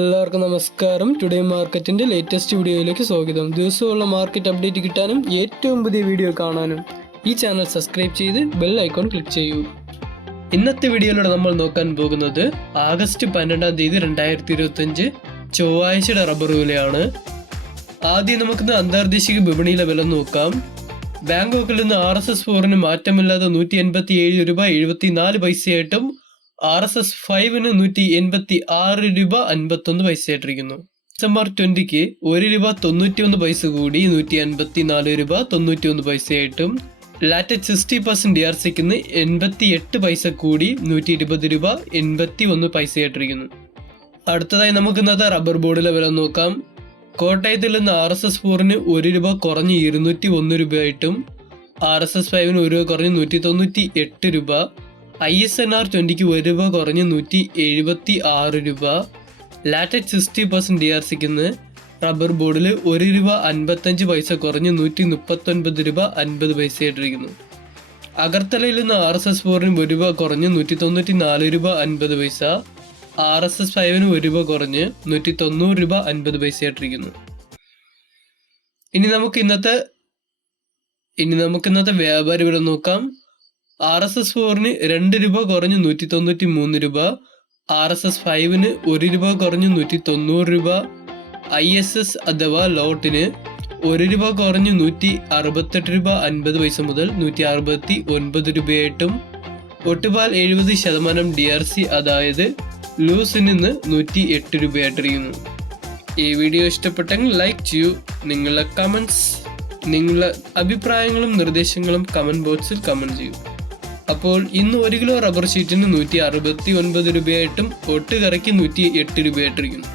എല്ലാവർക്കും നമസ്കാരം. ടുഡേ മാർക്കറ്റിന്റെ ലേറ്റസ്റ്റ് വീഡിയോയിലേക്ക് സ്വാഗതം. ദിവസമുള്ള മാർക്കറ്റ് അപ്ഡേറ്റ് കിട്ടാനും ഏറ്റവും പുതിയ വീഡിയോ കാണാനും ഈ ചാനൽ സബ്സ്ക്രൈബ് ചെയ്ത് ബെൽ ഐക്കോൺ ക്ലിക്ക് ചെയ്യൂ. ഇന്നത്തെ വീഡിയോയിലൂടെ നമ്മൾ നോക്കാൻ പോകുന്നത് ആഗസ്റ്റ് 12 തീയതി 2025 ചൊവ്വാഴ്ചയുടെ റബ്ബർ വിലയാണ്. ആദ്യം നമുക്ക് അന്തർദേശീയ വിപണിയിലെ വില നോക്കാം. ബാങ്കോക്കിൽ നിന്ന് RSS4 മാറ്റമില്ലാതെ 187 രൂപ 74 പൈസയായിട്ടും RSS 5 186 രൂപ 51 പൈസയായിട്ടിരിക്കുന്നു. ഡിസംബർ 20 1 രൂപ 91 പൈസ കൂടി 154 രൂപ 91 പൈസയായിട്ടും ലാറ്റക്സ് 60% DRCക്ക് 88 പൈസ കൂടി 120 രൂപ 81 പൈസയായിട്ടിരിക്കുന്നു. അടുത്തതായി നമുക്ക് ഇന്നത്തെ റബ്ബർ ബോർഡിലെ വില നോക്കാം. കോട്ടയത്തിൽ നിന്ന് RSS4 1 രൂപ കുറഞ്ഞ് 201 രൂപയായിട്ടും RSS 5 1 രൂപ കുറഞ്ഞ് 198 രൂപ, ISNR 20 1 രൂപ കുറഞ്ഞ് 176 രൂപ, ലാറ്റക്സ് 60% DRCക്ക് റബ്ബർ ബോർഡിൽ 1 രൂപ 55 പൈസ കുറഞ്ഞ് 139 രൂപ 50 പൈസയായിട്ടിരിക്കുന്നു. അഗർത്തലയിൽ നിന്ന് RSS4 1 രൂപ കുറഞ്ഞ് 194 രൂപ 50 പൈസ, RSS 5 1 രൂപ കുറഞ്ഞ് 190 രൂപ 50 പൈസയായിട്ടിരിക്കുന്നു. ഇനി നമുക്ക് ഇന്നത്തെ വ്യാപാരി വില നോക്കാം. RSS4 2 രൂപ കുറഞ്ഞ് 193 രൂപ, RSS 5 1 രൂപ കുറഞ്ഞ് 190 രൂപ, ISS അഥവാ ലോട്ടിന് 1 രൂപ കുറഞ്ഞ് 168 രൂപ 50 പൈസ മുതൽ 169 രൂപയായിട്ടും ഒട്ടുപാൽ 70% DRC അതായത് ലൂസിന് 108 രൂപയായിട്ടിരിക്കുന്നു. ഈ വീഡിയോ ഇഷ്ടപ്പെട്ടെങ്കിൽ ലൈക്ക് ചെയ്യൂ. നിങ്ങളുടെ അഭിപ്രായങ്ങളും നിർദ്ദേശങ്ങളും കമന്റ് ബോക്സിൽ കമന്റ് ചെയ്യൂ. അപ്പോൾ ഇന്ന് 1 കിലോ റബ്ബർ ഷീറ്റിന് 169 രൂപയായിട്ടും ഒട്ടുകറയ്ക്ക് 108 രൂപയായിട്ടിരിക്കുന്നു.